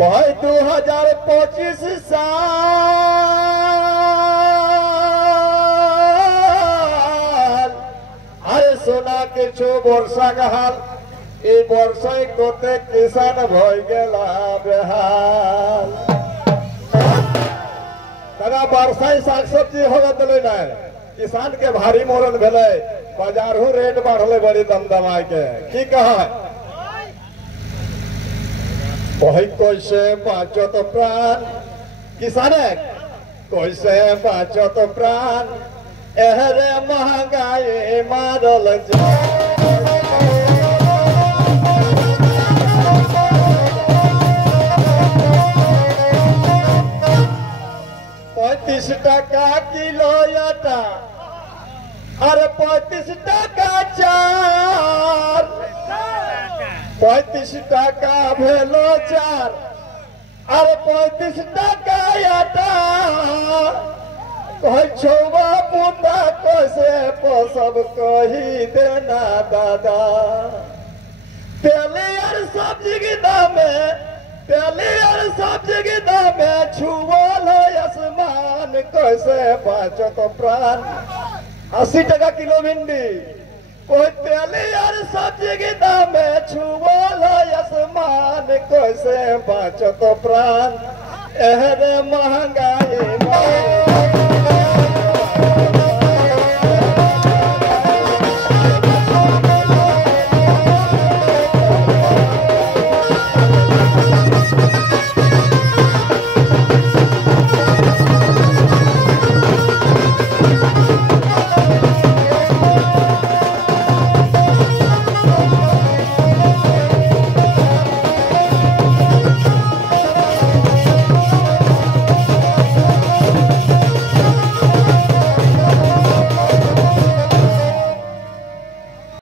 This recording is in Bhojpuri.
भाई 2025 साल अरे सोना के छो वर्षा का हाल ए वर्षाई कोते किसान भय गेला बेहाल तरा वर्षाई साग सब्जी होगा तो ना किसान के भारी मोरन भेले बाजारू रेट बढ़ले बड़ी दमदमाई के की कहा वही कैसे बाँचो तो प्राण किसान कैसे बाँचो तो प्राण एहरे महंगाई मारल जा 35 টাকা কিলো আটা अरे 35 টাকা चार 35 টাকা भेलो चार अरे 35 টাকা आटा कह छुआ पुता कैसे सब कही देना दादा तेले और सब्जी के दाम तेले और सब्जी के दाम छुअल आसमान कैसे बाँचो तो प्राण 80 টাকা किलो भिंडी कोई तेले और सब्जी के दाम छुअल आसमान कैसे बाँचो तो प्राण एहरे महंगाई